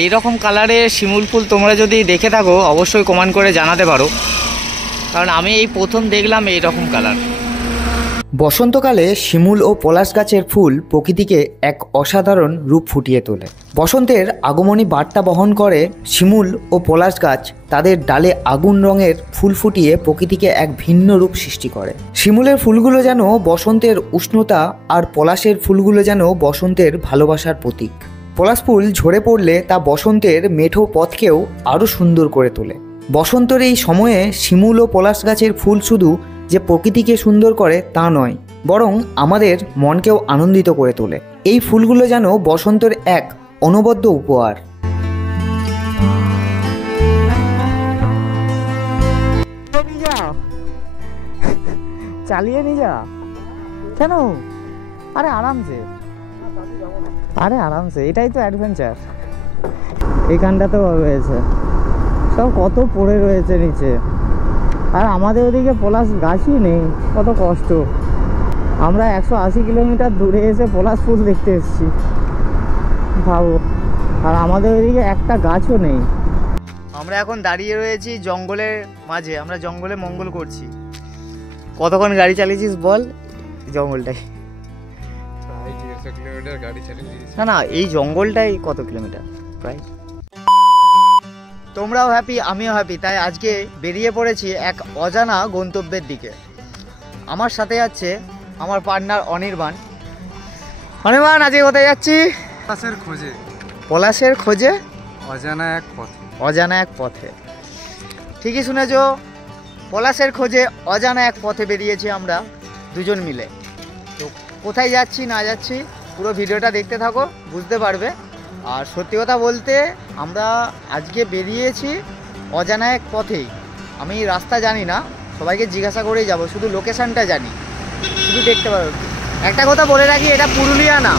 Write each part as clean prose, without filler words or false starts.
এই রকম কালারের শিমুল ফুল তোমরা যদি দেখে থাকো অবশ্যই কমেন্ট করে জানাতে পারো, কারণ আমি এই প্রথম দেখলাম এই রকম কালার। বসন্তকালে শিমুল ও পলাশ গাছের ফুল প্রকৃতিকে এক অসাধারণ রূপ ফুটিয়ে তোলে। বসন্তের আগমনী বার্তা বহন করে শিমুল ও পলাশ গাছ তাদের ডালে আগুন রঙের ফুল ফুটিয়ে প্রকৃতিকে এক ভিন্ন রূপ সৃষ্টি করে। শিমুলের ফুলগুলো যেন বসন্তের উষ্ণতা আর পলাশের ফুলগুলো যেন বসন্তের ভালোবাসার প্রতীক। পলাশ ফুল ঝরে পড়লে তা বসন্তের মেঠো পথকেও আরও সুন্দর করে তোলে। বসন্তের এই সময়ে শিমুল ও পলাশ গাছের ফুল শুধু যে প্রকৃতিকে সুন্দর করে তা নয়, বরং আমাদের মনকেও আনন্দিত করে তোলে। এই ফুলগুলো যেন বসন্তের এক অনবদ্য উপহার। চালিয়ে নিয়ে যা কেন? আরে আরামসে, আরে আরামসে, এটাই তো অ্যাডভেঞ্চার। এখানটা তো রয়েছে সব কত পড়ে রয়েছে নিচে, আর আমাদের ওদিকে পলাশ গাছই নেই, কত কষ্ট। আমরা 180 কিলোমিটার দূরে এসে পলাশ ফুল দেখতে এসেছি ভাবো, আর আমাদের ওইদিকে একটা গাছও নেই। আমরা এখন দাঁড়িয়ে রয়েছি জঙ্গলের মাঝে, আমরা জঙ্গলে মঙ্গল করছি। কতক্ষণ গাড়ি চালিয়েছিস বল জঙ্গলটাই? না না, এই জঙ্গলটাই কত কিলোমিটার প্রায়। তোমরাও হ্যাপি, আমিও হ্যাপি, তাই আজকে বেরিয়ে পড়েছি এক অজানা গন্তব্যের দিকে। আমার সাথে যাচ্ছে আমার পার্টনার অনির্বাণ। অনির্বাণ, আজকে কোথায় যাচ্ছি? পলাশের খোঁজে। পলাশের খোঁজে অজানা এক পথে। অজানা এক পথে, ঠিকই শুনেছ, পলাশের খোঁজে অজানা এক পথে বেরিয়েছি আমরা দুজন মিলে। তো কোথায় যাচ্ছি না যাচ্ছি পুরো ভিডিওটা দেখতে থাকো, বুঝতে পারবে। আর সত্যি কথা বলতে আমরা আজকে বেরিয়েছি অজানা এক পথেই। আমি রাস্তা জানি না, সবাইকে জিজ্ঞাসা করেই যাব, শুধু লোকেশানটা জানি, শুধু দেখতে পারো। একটা কথা বলে রাখি, এটা পুরুলিয়া না।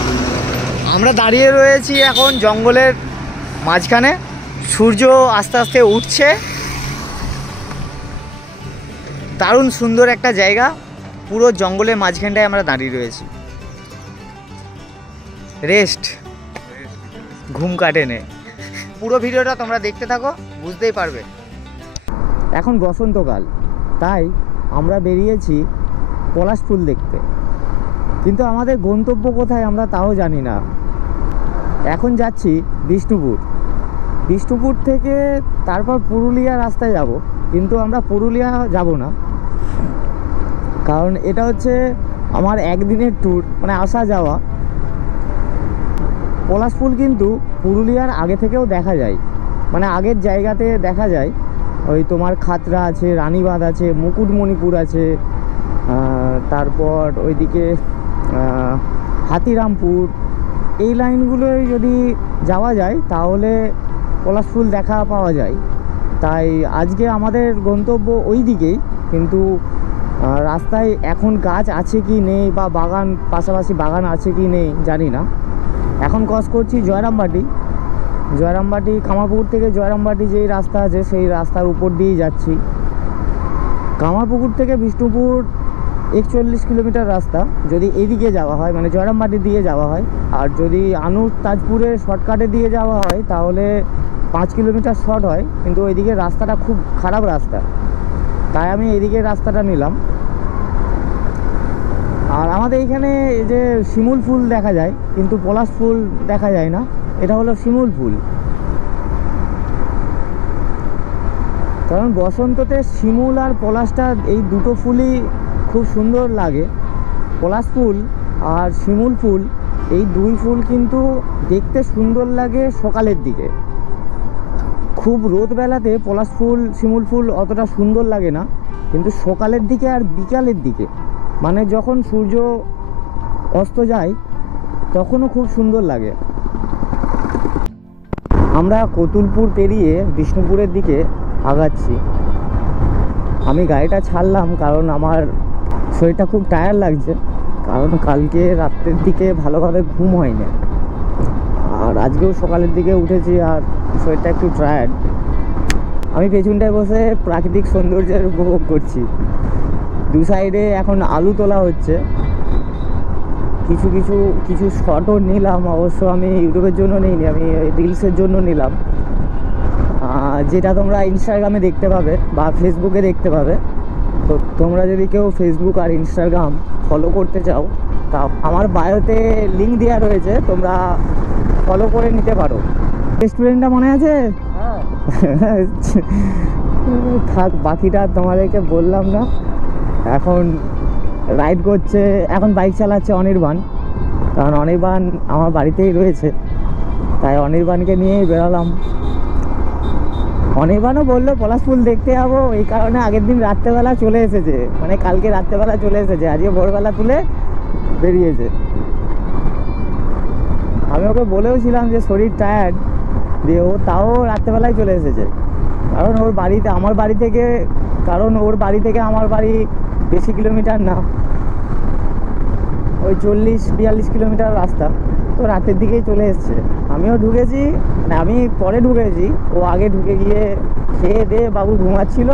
আমরা দাঁড়িয়ে রয়েছি এখন জঙ্গলের মাঝখানে, সূর্য আস্তে আস্তে উঠছে, দারুণ সুন্দর একটা জায়গা। পুরো জঙ্গলের মাঝখানটায় আমরা দাঁড়িয়ে রয়েছি, রেস্ট, ঘুম কাটে নে। পুরো ভিডিওটা তোমরা দেখতে থাকো, বুঝতেই পারবে। এখন বসন্তকাল, তাই আমরা বেরিয়েছি পলাশ ফুল দেখতে, কিন্তু আমাদের গন্তব্য কোথায় আমরা তাও জানি না। এখন যাচ্ছি বিষ্ণুপুর, বিষ্ণুপুর থেকে তারপর পুরুলিয়া রাস্তায় যাব, কিন্তু আমরা পুরুলিয়া যাব না, কারণ এটা হচ্ছে আমার একদিনের ট্যুর, মানে আসা যাওয়া। পলাশ ফুল কিন্তু পুরুলিয়ার আগে থেকেও দেখা যায়, মানে আগের জায়গাতে দেখা যায়। ওই তোমার খাতড়া আছে, রানীবাঁধ আছে, মুকুটমণিপুর আছে, তারপর ওইদিকে হাতিরামপুর, এই লাইনগুলোয় যদি যাওয়া যায় তাহলে পলাশ ফুল দেখা পাওয়া যায়। তাই আজকে আমাদের গন্তব্য ওই দিকেই, কিন্তু রাস্তায় এখন গাছ আছে কি নেই বা বাগান, পাশাপাশি বাগান আছে কি নেই জানি না। এখন ক্রস করছি জয়রামবাটি, জয়রামবাটি কামারপুকুর থেকে জয়রামবাটি যেই রাস্তা আছে সেই রাস্তার উপর দিয়েই যাচ্ছি। কামারপুকুর থেকে বিষ্ণুপুর 41 কিলোমিটার রাস্তা যদি এদিকে যাওয়া হয়, মানে জয়রামবাটি দিয়ে যাওয়া হয়। আর যদি আনুর তাজপুরের শর্টকাটে দিয়ে যাওয়া হয় তাহলে 5 কিলোমিটার শর্ট হয়, কিন্তু ওইদিকে রাস্তাটা খুব খারাপ রাস্তা, তাই আমি এদিকে রাস্তাটা নিলাম। আর আমাদের এইখানে এই যে শিমুল ফুল দেখা যায়, কিন্তু পলাশ ফুল দেখা যায় না, এটা হলো শিমুল ফুল। কারণ বসন্ততে শিমুল আর পলাশটা এই দুটো ফুলই খুব সুন্দর লাগে। পলাশ ফুল আর শিমুল ফুল, এই দুই ফুল কিন্তু দেখতে সুন্দর লাগে সকালের দিকে। খুব রোদবেলাতে পলাশ ফুল শিমুল ফুল অতটা সুন্দর লাগে না, কিন্তু সকালের দিকে আর বিকালের দিকে, মানে যখন সূর্য অস্ত যায় তখনও খুব সুন্দর লাগে। আমরা কতুলপুর পেরিয়ে বিষ্ণুপুরের দিকে আগাচ্ছি। আমি গাড়িটা ছাড়লাম কারণ আমার শরীরটা খুব টায়ার্ড লাগছে, কারণ কালকে রাত্রের দিকে ভালোভাবে ঘুম হয়নি, আর আজকেও সকালের দিকে উঠেছি আর শরীরটা একটু টায়ার্ড। আমি পেছনটায় বসে প্রাকৃতিক সৌন্দর্যের উপভোগ করছি। দু সাইডে এখন আলু তোলা হচ্ছে, কিছু কিছু কিছু শটও নিলাম। অবশ্য আমি ইউটিউবের জন্য নিইনি, আমি রিলসের জন্য নিলাম, যেটা তোমরা ইনস্টাগ্রামে দেখতে পাবে বা ফেসবুকে দেখতে পাবে। তো তোমরা যদি কেউ ফেসবুক আর ইনস্টাগ্রাম ফলো করতে চাও, তা আমার বায়োতে লিঙ্ক দেওয়া রয়েছে, তোমরা ফলো করে নিতে পারো। রেস্টুরেন্টটা মনে আছে? থাক, বাকিটা তোমাদেরকে বললাম না। এখন রাইড করছে, এখন বাইক চালাচ্ছে অনির্বাণ, কারণ অনির্বাণ আমার বাড়িতেই রয়েছে, তাই অনির্বাণকে নিয়েই বেরোলাম। অনির্বাণও বললো পলাশফুল দেখতে যাবো, এই কারণে আগের দিন রাত্রেবেলা চলে এসেছে, মানে কালকে রাত্রেবেলা চলে এসেছে, আজকে ভোরবেলা তুলে বেরিয়েছে। আমি ওকে বলেও ছিলাম যে শরীর টায়ার্ড, দিয়ে ও তাও রাত্রেবেলায় চলে এসেছে। কারণ ওর বাড়িতে আমার বাড়ি থেকে, কারণ ওর বাড়ি থেকে আমার বাড়ি বেশি কিলোমিটার না, ওই 40-42 কিলোমিটার রাস্তা। তো রাতের দিকেই চলে এসছে। আমিও ঢুকেছি, মানে আমি পরে ঢুকেছি, ও আগে ঢুকে গিয়ে খেয়ে দিয়ে বাবু ঘুমাচ্ছিল,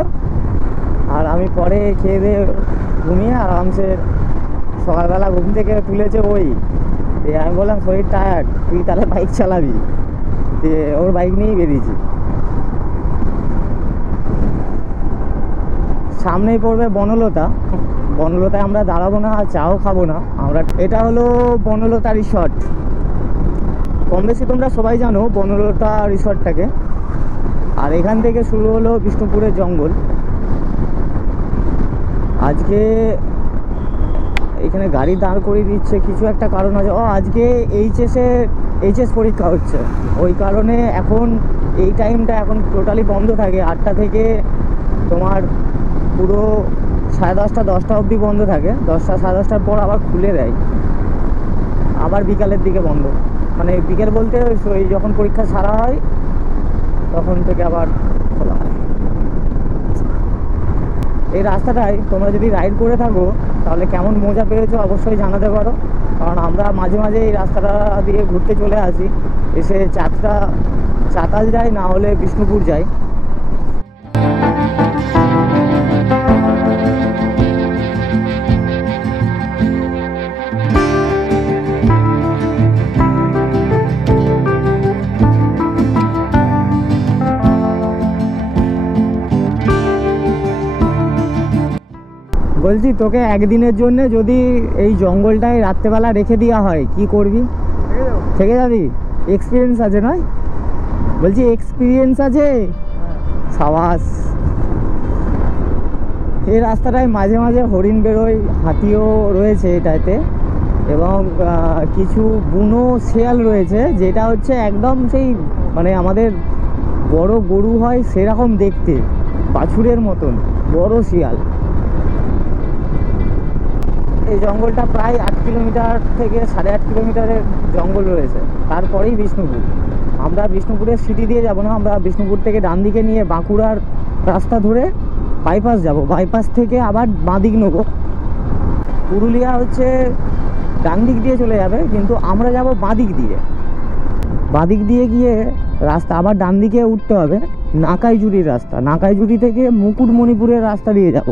আর আমি পরে খেয়ে দিয়ে ঘুমিয়ে আরামসে সকালবেলা ঘুম থেকে তুলেছে ওই। দিয়ে আমি বললাম শরীর টায়ার্ড, তুই তাহলে বাইক চালাবি, দিয়ে ওর বাইক নিয়েই বেরিয়েছি। সামনেই পড়বে বনলতা, বনলতায় আমরা দাঁড়াবো না, চাও খাবো না আমরা। এটা হলো বনলতা রিসর্ট। কম বেশি তোমরা সবাই জানো বনলতা রিসর্টটাকে। আর এখান থেকে শুরু হলো বিষ্ণুপুরের জঙ্গল। আজকে এখানে গাড়ি দাঁড় করিয়ে দিচ্ছে, কিছু একটা কারণ আছে। আজকে এইচএস পরীক্ষা হচ্ছে, ওই কারণে এখন এই টাইমটা এখন টোটালি বন্ধ থাকে। 8টা থেকে তোমার পুরো 10:30, 10টা অবধি বন্ধ থাকে। 10টা 10:30টার পর আবার খুলে দেয়, আবার বিকালের দিকে বন্ধ। মানে বিকেল বলতে ওই যখন পরীক্ষা সারা হয় তখন থেকে আবার খোলা হয়। এই রাস্তাটায় তোমরা যদি রাইড করে থাকো তাহলে কেমন মজা পেয়েছো অবশ্যই জানাতে পারো, কারণ আমরা মাঝে মাঝে এই রাস্তাটা দিয়ে ঘুরতে চলে আসি। এসে চাতাল যাই, না হলে বিষ্ণুপুর যাই। বলছি তোকে একদিনের জন্য যদি এই জঙ্গলটায় রাত্রেবেলা রেখে দেওয়া হয় কি করবি? থেকে যাবি? এক্সপিরিয়েন্স আছে নয়? বলছি এক্সপিরিয়েন্স আছে? সাবাস। এই রাস্তাটায় মাঝে মাঝে হরিণ বেরোয়, হাতিও রয়েছে এটাতে, এবং কিছু বুনো শেয়াল রয়েছে, যেটা হচ্ছে একদম সেই মানে আমাদের বড় গরু হয় সেরকম দেখতে, বাছুরের মতন বড় শিয়াল। এই জঙ্গলটা প্রায় 8 কিলোমিটার থেকে 8.5 কিলোমিটারের জঙ্গল রয়েছে, তারপরেই বিষ্ণুপুর। আমরা বিষ্ণুপুরের সিটি দিয়ে যাব না, আমরা বিষ্ণুপুর থেকে ডান দিকে নিয়ে বাঁকুড়ার রাস্তা ধরে বাইপাস যাব, বাইপাস থেকে আবার বাঁদিক নেব। পুরুলিয়া হচ্ছে ডান দিক দিয়ে চলে যাবে, কিন্তু আমরা যাব বাঁদিক দিয়ে। বাঁদিক দিয়ে গিয়ে রাস্তা আবার ডান দিকে উঠতে হবে, নাকাইজুড়ির রাস্তা। নাকাইজুড়ি থেকে মুকুটমণিপুরের রাস্তা দিয়ে যাব।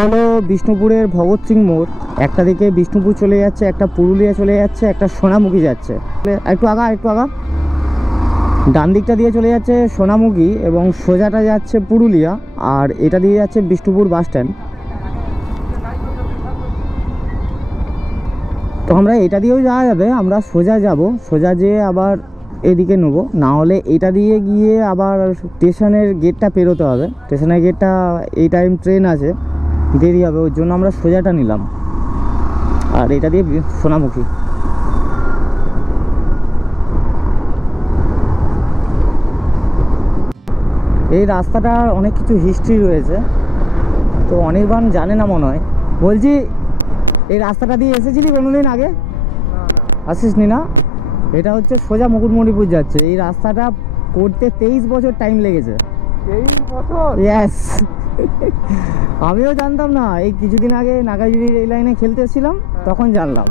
হলো বিষ্ণুপুরের ভগৎ সিং মোড়, একটা দিকে বিষ্ণুপুর চলে যাচ্ছে, একটা পুরুলিয়া চলে যাচ্ছে, একটা সোনামুখী যাচ্ছে। একটু আগা ডান দিকটা দিয়ে চলে যাচ্ছে সোনামুখী এবং সোজাটা যাচ্ছে পুরুলিয়া, আর এটা দিয়ে যাচ্ছে বিষ্ণুপুর বাস স্ট্যান্ড। তো আমরা এটা দিয়েও যাওয়া যাবে, আমরা সোজা যাব, সোজা যেয়ে আবার এদিকে নেবো, না হলে এটা দিয়ে গিয়ে আবার স্টেশনের গেটটা পেরোতে হবে। স্টেশনের গেটটা এই টাইম ট্রেন আছে, দেরি হবে, ওর জন্য আমরা সোজাটা নিলাম, আর এটা দিয়ে সোনামুখী। এই রাস্তাটার অনেক কিছু হিস্ট্রি রয়েছে, তো অনির্বাণ জানে না মনে হয়। বলছি এই রাস্তাটা দিয়ে এসেছিলি কোনোদিন আগে? আসিসনি না? এটা হচ্ছে সোজা মুকুটমণিপুর যাচ্ছে। এই রাস্তাটা করতে 23 বছর টাইম লেগেছে। 23 বছর? ইয়েস। আমিও জানতাম না, এই কিছুদিন আগে নাগাজুড়ি এই লাইনে খেলতে এসেছিলাম, তখন জানলাম।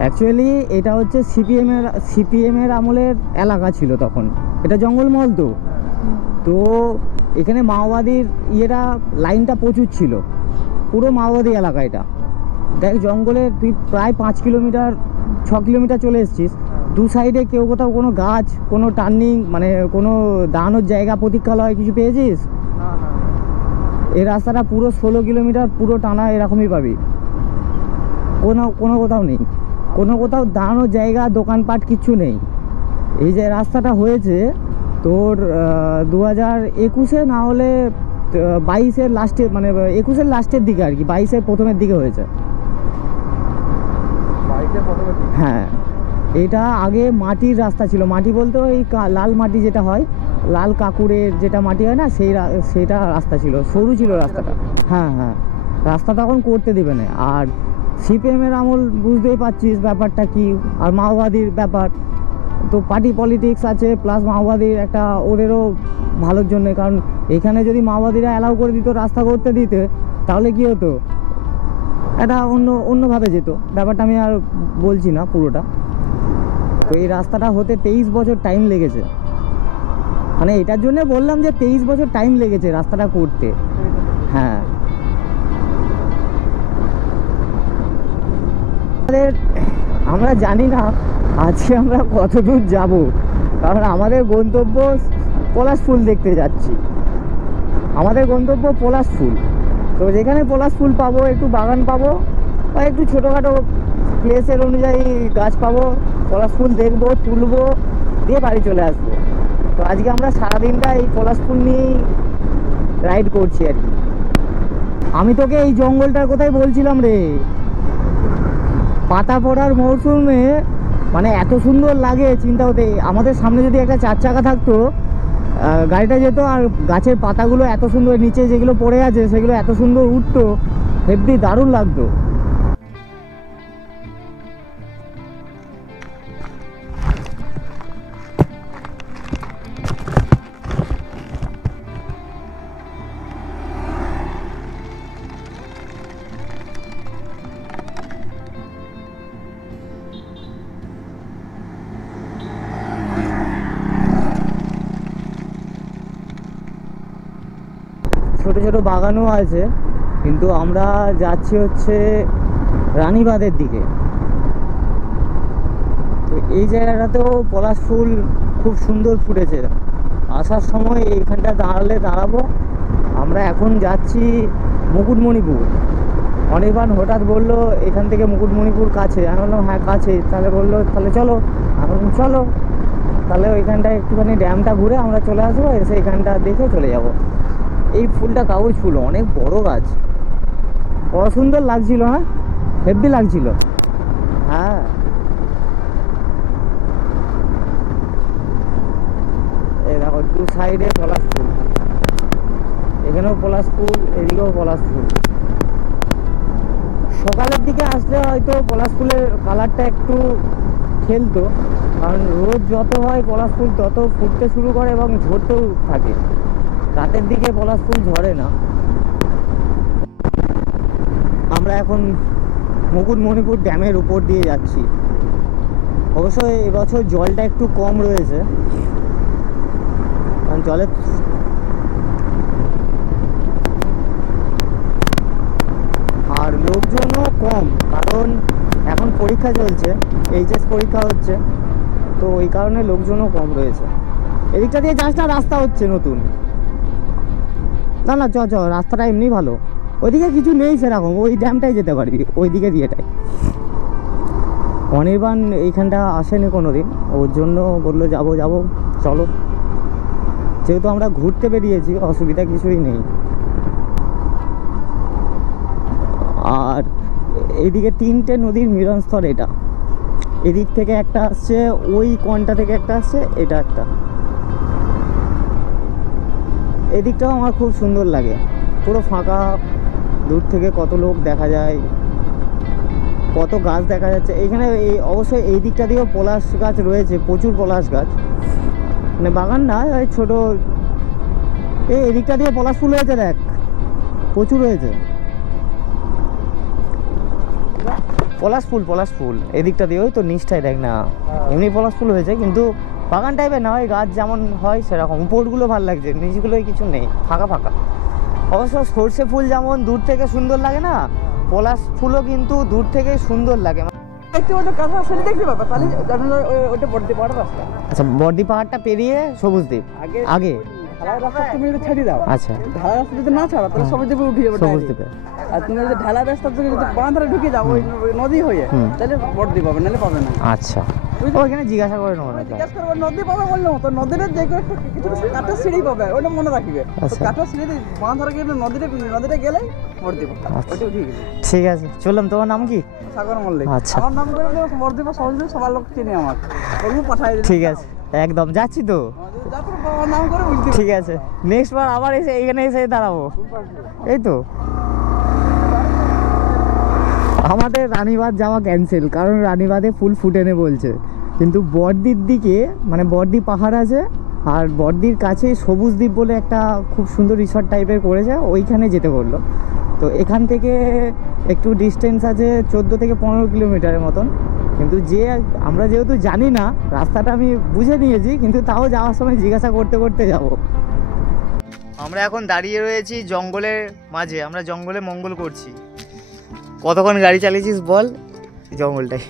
অ্যাকচুয়ালি এটা হচ্ছে সিপিএমের আমলের এলাকা ছিল তখন, এটা জঙ্গলমহল। তো এখানে মাওবাদীর লাইনটা প্রচুর ছিল, পুরো মাওবাদী এলাকা এটা। দেখ জঙ্গলে তুই প্রায় 5 কিলোমিটার 6 কিলোমিটার চলে এসেছিস, দু সাইডে কেউ কোথাও কোনো গাছ, কোনো টার্নিং, মানে কোনো দাঁড়ানোর জায়গা, প্রতীক্ষালয় কিছু পেয়েছিস? না না এই রাস্তাটা পুরো 16 কিলোমিটার পুরো টানা এরকমই পাবি, কোনো কোথাও নেই, কোনো কোথাও দাঁড়ানোর জায়গা, দোকানপাট কিচ্ছু নেই। এই যে রাস্তাটা হয়েছে তোর 2021-এ না হলে 22-এর লাস্টে, মানে 21-এর লাস্টের দিকে আর কি, 22-এর প্রথমের দিকে হয়েছে। বাইকের প্রথমে হ্যাঁ, এটা আগে মাটির রাস্তা ছিল, মাটি বলতে ওই লাল মাটি যেটা হয়, লাল কাকুরের যেটা মাটি হয় না, সেটা রাস্তা ছিল, সরু ছিল রাস্তাটা। হ্যাঁ হ্যাঁ, রাস্তা তখন করতে দেবে না। আর সিপিএমের আমল বুঝতেই পারছিস ব্যাপারটা কি, আর মাওবাদীর ব্যাপার তো, পার্টি পলিটিক্স আছে প্লাস মাওবাদীর একটা, ওদেরও ভালোর জন্য। কারণ এখানে যদি মাওবাদীরা অ্যালাউ করে দিত রাস্তা করতে দিতে, তাহলে কি হতো, এটা অন্যভাবে যেত ব্যাপারটা, আমি আর বলছি না পুরোটা। তো এই রাস্তাটা হতে 23 বছর টাইম লেগেছে, মানে এটার জন্য বললাম যে 23 বছর টাইম লেগেছে রাস্তাটা করতে। হ্যাঁ, আমরা জানি না আজকে আমরা কত দূর যাব, কারণ আমাদের গন্তব্য পলাশ ফুল দেখতে যাচ্ছি, আমাদের গন্তব্য পলাশ ফুল। তো যেখানে পলাশ ফুল পাবো, একটু বাগান পাবো বা একটু ছোটোখাটো প্লেসের অনুযায়ী গাছ পাবো, পলাশ ফুল দেখবো, তুলবো, দিয়ে বাড়ি চলে আসবো। তো আজকে আমরা সারাদিনটা এই পলাশ ফুল নিয়েই রাইড করছি আর কি। আমি তোকে এই জঙ্গলটার কোথায় বলছিলাম রে, পাতা পড়ার মরশুমে মানে এত সুন্দর লাগে চিন্তা হতে। আমাদের সামনে যদি একটা 4 চাকা থাকতো, গাড়িটা যেত, আর গাছের পাতাগুলো এত সুন্দর, নিচে যেগুলো পড়ে আছে সেগুলো এত সুন্দর উঠতো, হেব্বি দারুণ লাগতো। ছোট ছোট বাগানও আছে, কিন্তু আমরা যাচ্ছি হচ্ছে রানীবাঁধের দিকে। তো এই জায়গাটাতেও পলাশ ফুল খুব সুন্দর ফুটেছে, আসার সময় এইখানটা দাঁড়াবো। আমরা এখন যাচ্ছি মুকুটমণিপুর। অনির্বাণ হঠাৎ বললো এখান থেকে মুকুটমণিপুর কাছে, আমি বললাম হ্যাঁ কাছে, তাহলে বললো তাহলে চলো, এখন চলো তাহলে ওইখানটায় একটুখানি ড্যামটা ঘুরে আমরা চলে আসবো, এসে এখানটা দেখে চলে যাব। এই ফুলটা কাগজ ফুল, অনেক বড় গাছ, কত সুন্দর লাগছিল, হ্যাঁ হেব্বি লাগছিল। হ্যাঁ, এই দেখো দু সাইডে পলাশ ফুল, এখানেও পলাশ ফুল, এদিকেও পলাশ ফুল। সকালের দিকে আসলে হয়তো পলাশ ফুলের কালারটা একটু খেলতো, কারণ রোদ যত হয় পলাশ ফুল তত ফুটতে শুরু করে এবং ঝরতেও থাকে। রাতের দিকে পলাশ ফুল ঝরে না। আমরা এখন মুকুটমণিপুর ড্যামের উপর দিয়ে যাচ্ছি। অবশ্য এবছর জলটা একটু কম রয়েছে, কারণ জলের আর লোকজনও কম, কারণ এখন পরীক্ষা চলছে, এইচএস পরীক্ষা হচ্ছে, তো ওই কারণে লোকজনও কম রয়েছে। এদিকটা দিয়ে যাস না, রাস্তা হচ্ছে নতুন। না না, চ রাস্তাটা এমনি ভালো, ওইদিকে কিছু নেই সেরকম, ওই ড্যামটাই যেতে পারবি, ওইদিকে দিয়েটাই। অনির্বাণ এইখানটা আসেনি কোনো দিন, ওর জন্য বললো যাবো চলো, যেহেতু আমরা ঘুরতে বেরিয়েছি অসুবিধা কিছুই নেই। আর এইদিকে 3টে নদীর মিলনস্থল, এটা এদিক থেকে একটা আসছে, ওই কোণটা থেকে একটা আসছে, এটা একটা। এদিকটাও আমার খুব সুন্দর লাগে, পুরো ফাঁকা, দূর থেকে কত লোক দেখা যায়, কত গাছ দেখা যাচ্ছে এখানে। অবশ্যই এই দিকটা দিয়েও পলাশ গাছ রয়েছে, প্রচুর পলাশ গাছ, মানে বাগান না, এই ছোট, এই দিকটা দিয়ে পলাশ ফুল হয়েছে, দেখ প্রচুর হয়েছে পলাশ ফুল এদিকটা দিয়ে, ওই তো নিচটায় দেখ না, এমনি পলাশ ফুল হয়েছে, কিন্তু বাগান টাইপের না, ওই গাছ যেমন হয় সেরকম। উপরগুলো ভালো লাগছে, নিচগুলোই কিছু নেই, ফাঁকা ফাঁকা। অবশ্য সর্ষে ফুল যেমন দূর থেকে সুন্দর লাগে না, পলাশ ফুলও কিন্তু দূর থেকে সুন্দর লাগে। দেখতে পাচ্ছ কাঁচা সেটা দেখতে পাবে, তাহলে ওইটা বর্দি পাহাড়ের রাস্তা। আচ্ছা, বর্দি পাহাড়টা পেরিয়ে সবুজদ্বীপ আগে ঢালাই রাস্তা তুমি যদি ছেড়ে দাও, আচ্ছা ঢালাই রাস্তা যদি না ছাড়া তাহলে সবুজদ্বীপে উঠে যাবে direct। সবুজদ্বীপে। আর তুমি যদি ঢালাই রাস্তা থেকে যদি বাঁ ধারে ঢুকে যাও ওই নদী হয়ে, তাহলে বর্দি পাবে, নাহলে পাবে না। আচ্ছা, ওইখানে জিজ্ঞাসা করে নেবো না। জিজ্ঞাসা করবো নদী পাবে বললাম তো, নদীটা যে কোনো একটা কিছু কাঁটা সিঁড়ি পাবে, ওটা মনে রাখবে। আচ্ছা। কাঁটা সিঁড়ি বাঁ ধারে গেলে নদীটা গেলে বর্দি পাবে, আচ্ছা। ওটা উঠে গেলে। ঠিক আছে, চললাম। তোমার নাম কি? সাগর মল্লিক। আচ্ছা। আমার নাম করে বর্দি বা সবুজদ্বীপ সবার লোক চিনি আমার, বলবো পাঠাই দিন। ঠিক আছে, একদম যাচ্ছি তো। যাতে বাবার নাম করে বুঝতে ঠিক আছে, নেক্সট বার আবার এসে এখানে এসে দাঁড়াবো। এই তো আমাদের রানীবাঁধ যাওয়া ক্যান্সেল, কারণ রানীবাঁধে ফুল ফুটেনে বলছে। কিন্তু বর্দির দিকে মানে বর্দি পাহাড় আছে, আর বর্দির কাছে সবুজদ্বীপ বলে একটা খুব সুন্দর রিসর্ট টাইপের করেছে, ওইখানে যেতে বললো। তো এখান থেকে একটু ডিস্টেন্স আছে 14 থেকে 15 কিলোমিটারের মতন। কিন্তু আমরা যেহেতু জানি না, রাস্তাটা আমি বুঝে নিয়েছি, কিন্তু তাও যাওয়ার সময় জিজ্ঞাসা করতে করতে যাব। আমরা এখন দাঁড়িয়ে রয়েছি জঙ্গলের মাঝে, আমরা জঙ্গলে মঙ্গল করছি। কতক্ষণ গাড়ি চালিয়েছিস বল জঙ্গলটাই?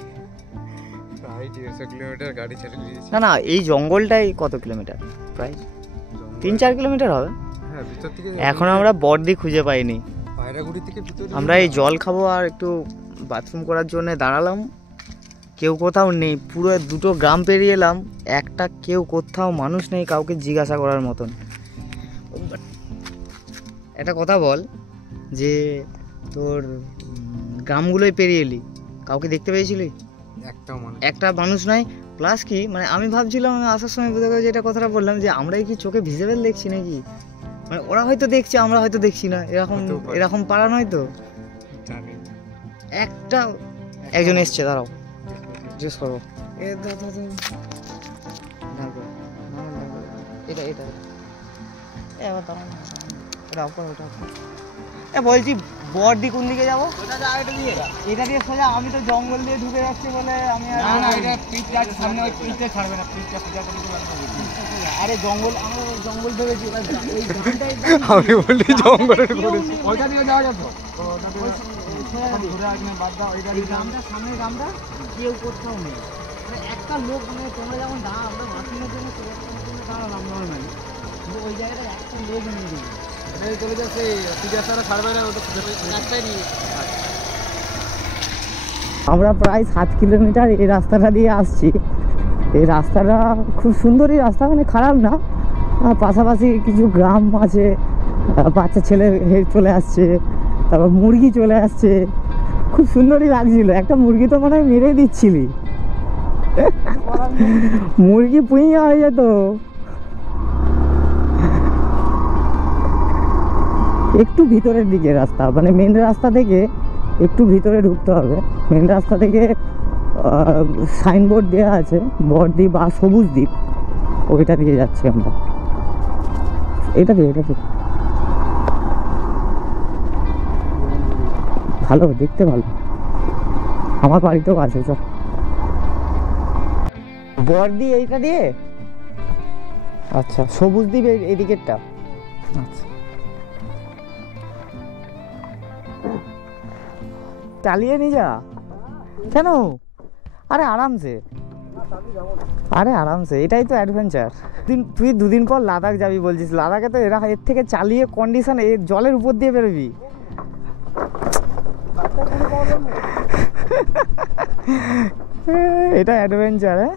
প্রায় 150 কিলোমিটার গাড়ি চালিয়েছি। না না, এই জঙ্গলটাই কত কিলোমিটার? প্রায় 3-4 কিলোমিটার হবে। হ্যাঁ, ভিতর থেকে এখন আমরা বর্দি খুঁজে পাইনি। পায়রাগুড়ি থেকে ভিতরে আমরা এই জল খাবো আর একটু বাথরুম করার জন্য দাঁড়ালাম, কেউ কোথাও নেই। পুরো 2টো গ্রাম পেরিয়ে এলাম, একটা কেউ কোথাও মানুষ নেই কাউকে জিজ্ঞাসা করার মতন। একটা কথা বল, যে তোর গ্রামগুলোই পেরিয়ে এলি, কাউকে দেখতে পেয়েছিলি? একটাও মানুষ একটা মানুষ নাই। প্লাস কি মানে আমি ভাবছিলাম আসার সময় বোধ করে যেটা কথাটা বললাম, যে আমরাই কি চোখে ভিজিবল দেখছি নাকি? মানে ওরা হয়তো দেখছে, আমরা হয়তো দেখছি না, হতেও পারে। এরকম পারা নয় তো। জানি একজন এসছে, দাঁড়াও জিজ্ঞেস করবো। বলছি বর্দি কোন দিকে যাবো? এটা দিয়ে সোজা? আমি তো জঙ্গল দিয়ে ঢুকে যাচ্ছি বলে আমি আরে জঙ্গল, আমরা জঙ্গল ভেবেছি। আমি বলি জঙ্গলের ঘুরে গ্রামটা সামনে, গ্রামটা কেউ কোথাও নেই। মানে একটা লোক, মানে তোমরা যেমন আমরা বাথরুমের জন্য দাঁড়ালাম নর্মালি, কিন্তু ওই জায়গাটা একটা লোক নেই। চলে যাচ্ছে ছাড়বে না, ওটা একটাই নিয়ে। আমরা প্রায় 7 কিলোমিটার এই রাস্তাটা দিয়ে আসছি। এই রাস্তাটা খুব সুন্দরই রাস্তা, মানে খারাপ না। পাশাপাশি কিছু গ্রাম আছে, বাচ্চা ছেলে চলে আসছে, তারপর মুরগি চলে আসছে, খুব সুন্দরই লাগছিল। একটা মুরগি তো মনে হয় মেরেই দিচ্ছিলি, মুরগি পুঁইয়া হয়ে যেত। একটু ভিতরের দিকে রাস্তা, মানে মেন রাস্তা থেকে একটু ভিতরে ঢুকতে হবে। মেন রাস্তা থেকে সাইনবোর্ড দেওয়া আছে বর্দি বা সবুজদ্বীপ, ওইটা দিয়ে যাচ্ছি আমরা। এটা দিয়ে ভালো, দেখতে ভালো। আমার বাড়িতেও আছে। চল বর্দি এইটা দিয়ে, আচ্ছা সবুজদ্বীপ এই দিকেরটা। আচ্ছা, চালিয়ে নি যা। কেন? আরে আরামসে, এটাই তো অ্যাডভেঞ্চার। তুই 2 দিন পর লাদাখ যাবি বলছিস, লাদাখে তো এর থেকে চালিয়ে কন্ডিশন জলের উপর দিয়ে বেরোবি। এটা অ্যাডভেঞ্চার। হ্যাঁ,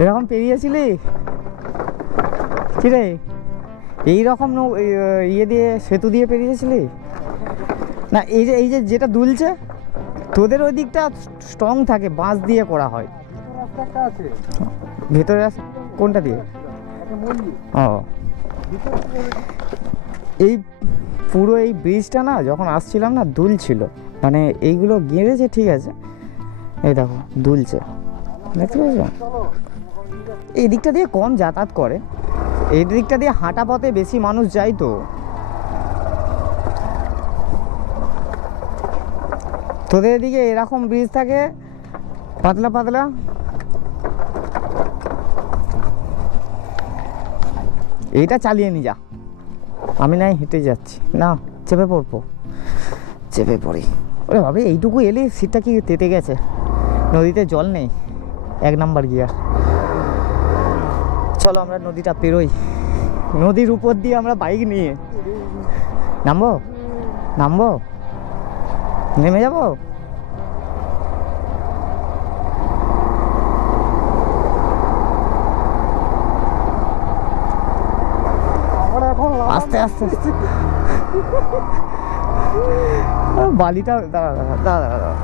এরকম পেরিয়েছিলি কি রে? এইরকম ইয়ে দিয়ে, সেতু দিয়ে পেরিয়েছিলি না? এই যে যেটা দুলছে, তোদের ওই দিকটা স্ট্রং থাকে, বাঁশ দিয়ে করা হয়। ভেতরে কোনটা দিয়ে? ও, এই পুরো এই ব্রিজটা না যখন আসছিলাম না দুলছিল, মানে এইগুলো গেঁড়েছে, ঠিক আছে, এই দেখো দুলছে, দেখতে পাচ্ছ? এই দিকটা দিয়ে কম যাতায়াত করে, এই দিকটা দিয়ে হাঁটা পথে বেশি মানুষ যায়। তো তোদের এদিকে এরকম ব্রিজ থাকে পাতলা পাতলা। এইটা চালিয়ে নি যা, আমি নাই হেঁটে যাচ্ছি। না, চেপে পড়বো, চেপে পড়ি। ওরে ভাবে এইটুকু এলে সিটটা কি তেতে গেছে। নদীতে জল নেই, 1 নাম্বার গিয়ার। চলো আমরা নদীটা পেরোই। নদীর উপর দিয়ে আমরা বাইক নিয়ে নামবো, নামবো, নেমে যাবো। আস্তে আস্তে আস্তে বালিটা দাঁড়া দাঁড়া দাঁড়া দাঁড়া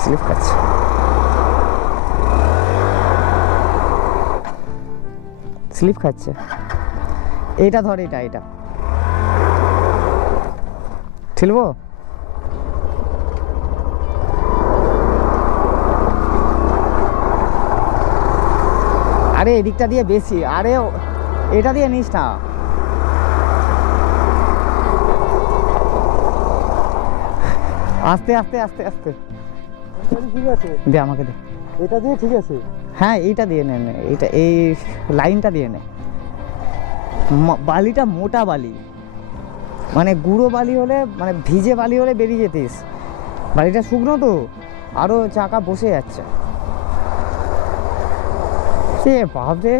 স্লিপ খাচ্ছে। স্লিপ খাচ্ছে। এইটা ধর, এটা এটা ঠেলবো। আরে এদিকটা দিয়ে বেশি, আরে এটা দিয়ে নিস না। আস্তে আস্তে আস্তে আস্তে ঠিক আছে, দে আমাকে দে। এটা দিয়ে ঠিক আছে। হ্যাঁ এইটা দিয়ে নে, এইটা এই লাইনটা দিয়ে নে। বালিটা মোটা বালি, মানে গুঁড়ো বালি হলে, মানে ভিজে বালি হলে বেরিয়ে যেতিস। বালিটা শুকনো তো আরও চাকা বসে যাচ্ছে। সে ভাববে,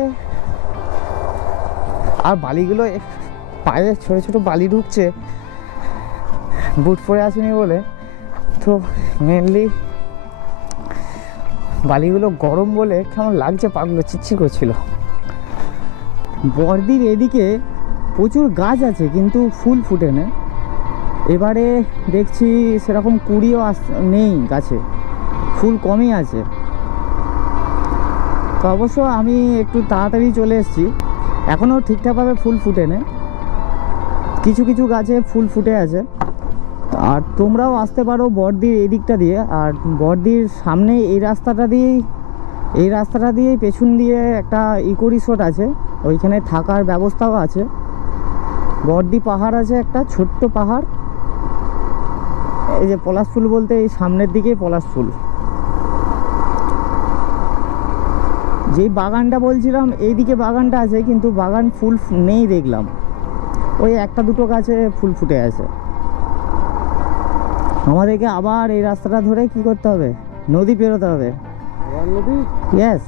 আর বালিগুলো পায়ে ছোটো ছোটো বালি ঢুকছে, বুট পরে আসেনি বলে। তো মেনলি বালিগুলো গরম বলে কেমন লাগছে, পাগুলো চিচ্ছি করছিল। বর্দির এদিকে প্রচুর গাছ আছে কিন্তু ফুল ফুটে না। এবারে দেখছি সেরকম কুড়িও নেই গাছে, ফুল কমই আছে। তো অবশ্য আমি একটু তাড়াতাড়ি চলে এসেছি, এখনও ঠিকঠাকভাবে ফুল ফুটে না, কিছু কিছু গাছে ফুল ফুটে আছে। আর তোমরাও আসতে পারো বর্দির এই দিকটা দিয়ে। আর বর্দির সামনে এই রাস্তাটা দিয়েই পেছন দিয়ে একটা ইকো রিসোর্ট আছে, ওইখানে থাকার ব্যবস্থাও আছে। বর্দি পাহাড় আছে, একটা ছোট্ট পাহাড়। এই যে পলাশ ফুল বলতে এই সামনের দিকেই পলাশ ফুল। যেই বাগানটা বলছিলাম এইদিকে বাগানটা আছে, কিন্তু বাগান ফুল নেই দেখলাম, ওই একটা দুটো গাছে ফুল ফুটে আছে। আমাদেরকে আবার এই রাস্তাটা ধরে কি করতে হবে, নদী পেরোতে হবে। নদী, ইয়েস,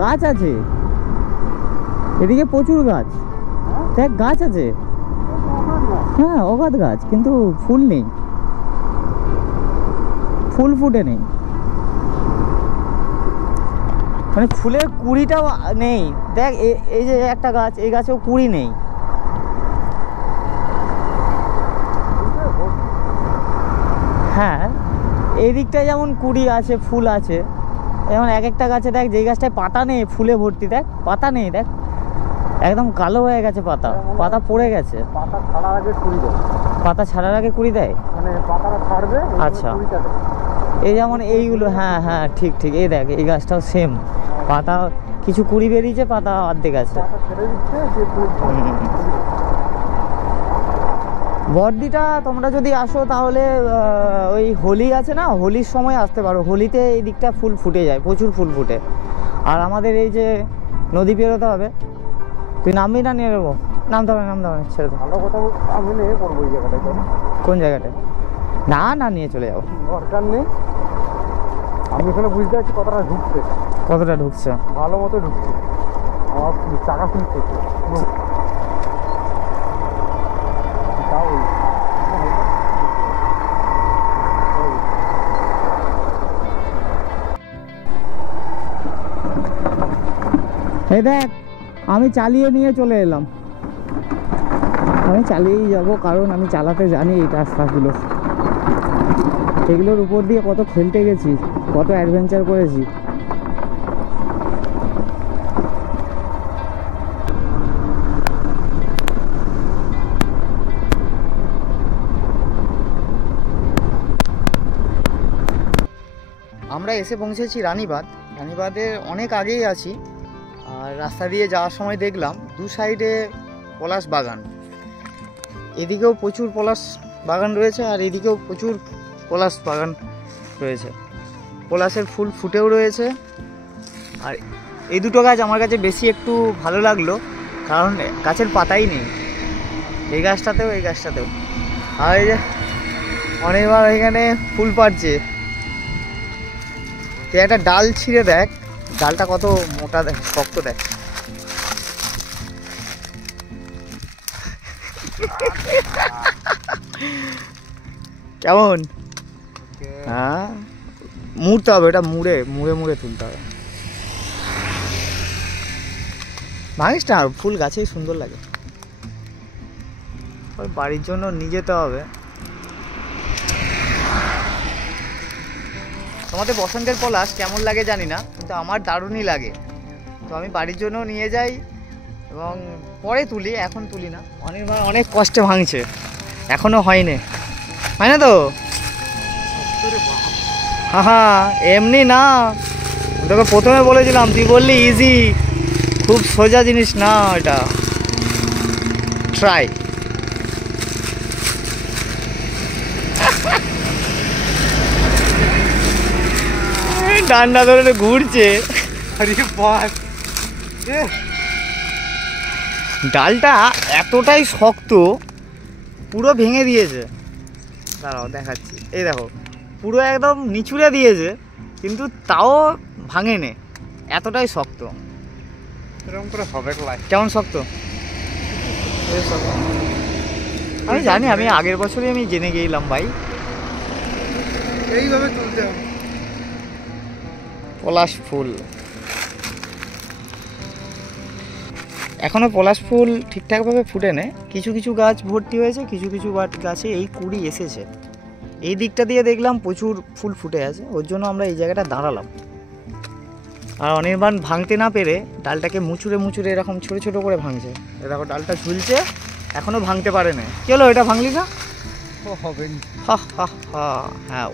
গাছ আছে এদিকে, প্রচুর গাছ। দেখ গাছ আছে, হ্যাঁ অগাধ গাছ, কিন্তু ফুল নেই, ফুল ফুটে নেই, মানে ফুলের কুড়িটাও নেই। দেখ এই যে একটা গাছ, এই গাছেও কুড়ি নেই। হ্যাঁ এই দিকটায় যেমন কুড়ি আছে, ফুল আছে, যেমন এক একটা গাছে দেখ, যেই গাছটায় পাতা নেই ফুলে ভর্তি, দেখ পাতা নেই, দেখ একদম কালো হয়ে গেছে পাতা, পাতা পড়ে গেছে। পাতা ছাড়ার আগে কুড়ি দেয়, পাতা ছাড়ার আগে কুড়ি দেয়, মানে পাতাটা ছাড়বে, আচ্ছা। কুড়িটা দেয়। এই যেমন এইগুলো, হ্যাঁ হ্যাঁ ঠিক ঠিক, এই দেখ এই গাছটাও সেম, পাতা কিছু কুড়ি বেরিয়েছে, পাতা অর্ধেক আছে। পাতা ছেড়ে দিচ্ছে যে ফুল বর্দিটা তোমরা যদি আসো তাহলে ওই হোলি আছে না, হোলির সময় আসতে পারো। হোলিতে এই দিকটা ফুল ফুটে যায়, প্রচুর ফুল ফুটে। আর আমাদের এই যে নদী পেরোতে হবে, তুই নামবি না নিয়ে নেবো? নামতে হবে ছেড়ে দে। ভালো কথা, আমি নিয়ে পড়বো এই জায়গাটায়। কোন জায়গাটায়? না না নিয়ে চলে যাবো, দরকার নেই। আমি এখানে বুঝতে পারছি কতটা ঢুকছে, কতটা ঢুকছে, ভালো মতো ঢুকছে। আমার চাকা খুলছে তাও এই দেখ আমি চালিয়ে নিয়ে চলে এলাম। আমি চালিয়েই যাব, কারণ আমি চালাতে জানি এই রাস্তাগুলো। এগুলোর উপর দিয়ে কত খেলতে গেছি, কত অ্যাডভেঞ্চার করেছি। আমরা এসে পৌঁছেছি রানীবাঁধ। রানীবাঁধের অনেক আগেই আছি। আর রাস্তা দিয়ে যাওয়ার সময় দেখলাম দু সাইডে পলাশ বাগান, এদিকেও প্রচুর পলাশ বাগান রয়েছে, আর এদিকেও প্রচুর পলাশ বাগান রয়েছে। পলাশের ফুল ফুটেও রয়েছে। আর এই দুটো গাছ আমার কাছে বেশি একটু ভালো লাগলো, কারণ গাছের পাতাই নেই, এই গাছটাতেও এই গাছটাতেও। আর এই যে অনেকবার এখানে ফুল পাড়ছে, তুই একটা ডাল ছিঁড়ে দেখ, ডালটা কত মোটা দেখ, শক্ত দেখ। কেমন? হ্যাঁ, মুড়তে হবে, এটা মুড়ে মুড়ে মুড়ে তুলতে হবে। ভাঙিস না, ফুল গাছেই সুন্দর লাগে। ওই বাড়ির জন্য নিয়ে যেতে হবে। তোমাদের বসন্তের পলাশ কেমন লাগে জানি না, কিন্তু আমার দারুণই লাগে। তো আমি বাড়ির জন্য নিয়ে যাই এবং পরে তুলি, এখন তুলি না। অনেকবার অনেক কষ্টে ভাঙছে, এখনো হয়নি, হয় না তো? হ্যাঁ, এমনি না, তোকে প্রথমে বলেছিলাম, তুই বললি ইজি, খুব সোজা জিনিস না এটা, ট্রাই। ডান্ডা ধরে ঘুরছে। ডালটা এতটাই শক্ত, পুরো ভেঙে দিয়েছে। দাঁড়াও দেখাচ্ছি, এই দেখো, পুরো একদম নিচুড়ে দিয়েছে, কিন্তু তাও ভাঙেনি, এতটাই শক্ত। এরকম করে হবে কেমন শক্ত? আমি জানি, আমি আগের বছরই আমি জেনে গেলাম ভাই। এইভাবে তুলতে হবে। পলাশ ফুল, এখনো পলাশ ফুল ঠিকঠাকভাবে ফুটে নেই, কিছু কিছু গাছ ভর্তি হয়েছে, কিছু কিছু গাছে এই কুড়ি এসেছে। এই দিকটা দিয়ে দেখলাম প্রচুর ফুল ফুটে আছে, ওর জন্য আমরা এই জায়গাটা দাঁড়ালাম। আর অনির্বাণ ভাঙতে না পেরে ডালটাকে মুচুরে মুচুরে এরকম ছোটো ছোটো করে ভাঙছে। এ দেখো ডালটা ঝুলছে, এখনও ভাঙতে পারে না। কী হলো, এটা ভাঙলি না? হবে হা হা হা। হ্যাঁ,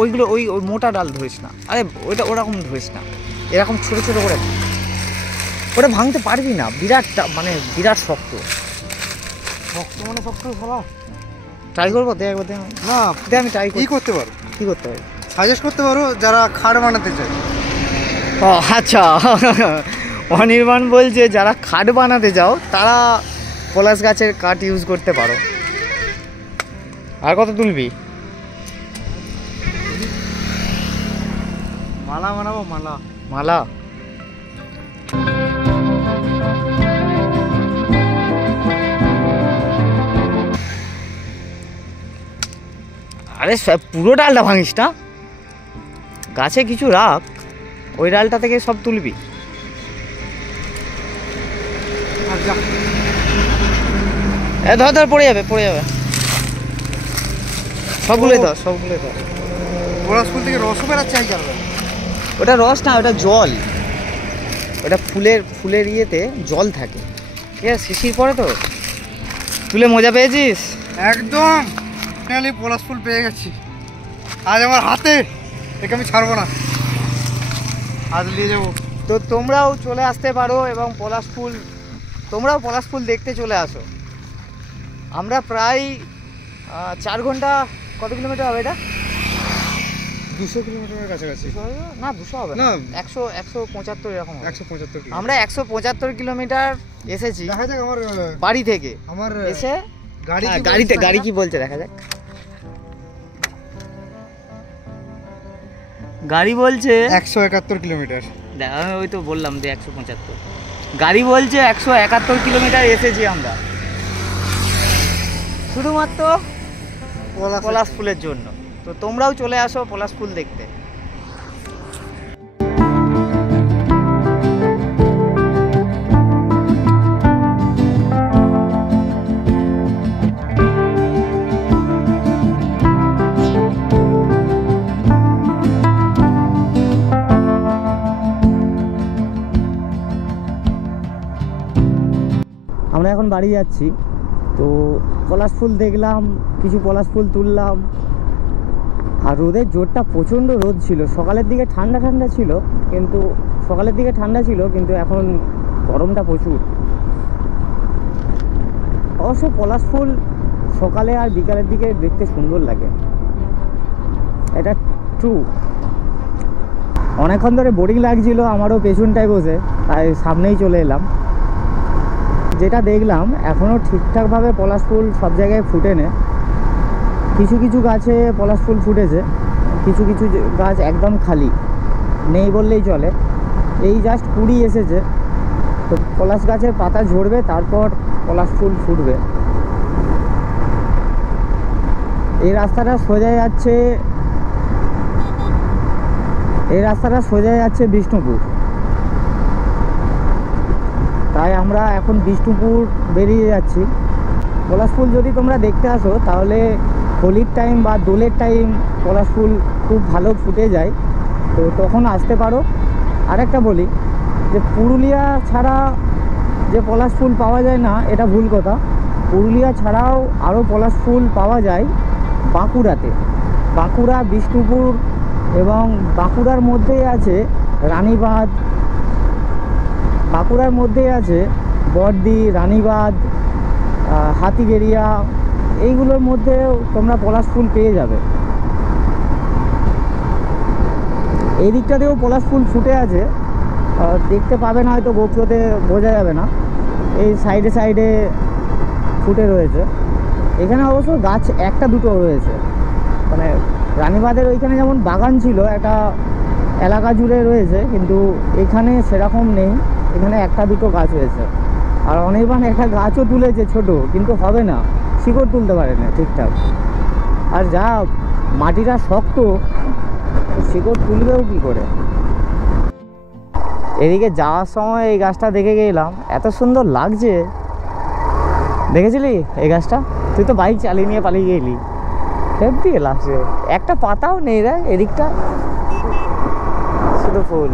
ওইগুলো ওই মোটা ডাল ধরিস না, আরে ওইটা ওরকম ধরিস না, এরকম ছোটো ছোটো করে। ওটা ভাঙতে পারবি না, বিরাট মানে বিরাট শক্ত। শক্ত মানে শক্ত সবা। ট্রাই করবো, দেখ একবার, না দেখ আমি ট্রাই কি করতে পারো, কী করতে পারি? সাজেস্ট করতে পারো যারা খাট বানাতে চায়। ও আচ্ছা, অনির্বাণ বলছে যারা খাট বানাতে যাও তারা পলাশ গাছের কাঠ ইউজ করতে পারো। আর কত তুলবি? মালা বানাবো, মালা। মালা? আরে পুরো ডালটা ভাঙিস না, গাছে কিছু রাখ, ওই ডালটা থেকে সব তুলবি। এ ধর ধর, পড়ে যাবে পড়ে যাবে, সবগুলোই ধর সবগুলোই ধর। পলাশ ফুল থেকে রসও বেরাচ্ছে এই কারণে। ওটা রস না, ওটা জল, ওটা ফুলের ইয়েতে জল থাকে, ঠিক আছে? শিশির পরে তো। তুলে মজা পেয়েছিস? একদম ফাইনালি পলাশ ফুল পেয়ে গেছি আজ আমার হাতে, একে আমি ছাড়বো না, আজ নিয়ে যাবো। তো তোমরাও চলে আসতে পারো এবং তোমরাও পলাশ ফুল দেখতে চলে আসো। আমরা প্রায় 4 ঘন্টা, কত কিলোমিটার হবে এটা? 200 কিলোমিটারের কাছাকাছি। না 200 হবে না, না, 175 এরকম হবে। 175 আমরা 175 কিলোমিটার এসেছি দেখা যাক আমার বাড়ি থেকে। আমার এসে গাড়ি গাড়ি কি বলছে দেখা যাক। গাড়ি বলছে 171 কিলোমিটার। আমি ওই তো বললাম যে 175, গাড়ি বলছে 171 কিলোমিটার এসেছি আমরা, শুধুমাত্র পলাশ ফুলের জন্য। তো তোমরাও চলে আসো পলাশ ফুল দেখতে। আমরা এখন বাড়ি যাচ্ছি, তো পলাশ ফুল দেখলাম, কিছু পলাশ ফুল তুললাম। আর রোদের জোরটা প্রচণ্ড রোদ ছিল, সকালের দিকে ঠান্ডা ছিল, কিন্তু এখন গরমটা প্রচুর। অবশ্য পলাশ ফুল সকালে আর বিকালের দিকে দেখতে সুন্দর লাগে, এটা ট্রু। অনেকক্ষণ ধরে বোরিং লাগছিল আমারও পেছনটায় বসে, তাই সামনেই চলে এলাম। যেটা দেখলাম এখনও ঠিকঠাকভাবে পলাশ ফুল সব জায়গায় ফুটেনে। কিছু কিছু গাছে পলাশ ফুল ফুটেছে, কিছু কিছু গাছ একদম খালি, নেই বললেই চলে। এই জাস্ট কুড়ি এসেছে, তো পলাশ গাছের পাতা ঝরবে, তারপর পলাশ ফুল ফুটবে। এই রাস্তাটা সোজা যাচ্ছে বিষ্ণুপুর। তাই আমরা এখন বিষ্ণুপুর বেরিয়ে যাচ্ছি। পলাশ ফুল যদি তোমরা দেখতে আসো তাহলে হোলির টাইম বা দোলের টাইম পলাশ ফুল খুব ভালো ফুটে যায়, তো তখন আসতে পারো। আরেকটা বলি যে পুরুলিয়া ছাড়া যে পলাশ ফুল পাওয়া যায় না এটা ভুল কথা। পুরুলিয়া ছাড়াও আরও পলাশ ফুল পাওয়া যায় বাঁকুড়াতে। বাঁকুড়া, বিষ্ণুপুর এবং বাঁকুড়ার মধ্যেই আছে রানীবাঁধ, বাঁকুড়ার মধ্যেই আছে বড়দি, রানীবাঁধ, হাতিগেরিয়া, এইগুলোর মধ্যে তোমরা পলাশ ফুল পেয়ে যাবে। এই দিকটাতেও পলাশ ফুল ফুটে আছে, দেখতে পাবে না হয়তো, গোপ্রতে বোঝা যাবে না। এই সাইডে সাইডে ফুটে রয়েছে। এখানে অবশ্য গাছ একটা দুটো রয়েছে, মানে রানীবাঁধের ওইখানে যেমন বাগান ছিল একটা এলাকা জুড়ে রয়েছে, কিন্তু এখানে সেরকম নেই। এখানে একটা দুটো গাছ হয়েছে। আর অনির্বাণ একটা গাছও তুলেছে ছোট, কিন্তু হবে না, শিকড় তুলতে পারে না ঠিকঠাক। আর যা মাটিটা শক্ত, শিকড় তুলবেও কী করে। এদিকে যাওয়ার সময় এই গাছটা দেখে গেলাম, এত সুন্দর লাগছে। দেখেছিলি এই গাছটা? তুই তো বাইক চালিয়ে নিয়ে পালিয়ে গেলি। হেব্বি লাগছে, একটা পাতাও নেই রে এদিকটা, শুধু ফুল।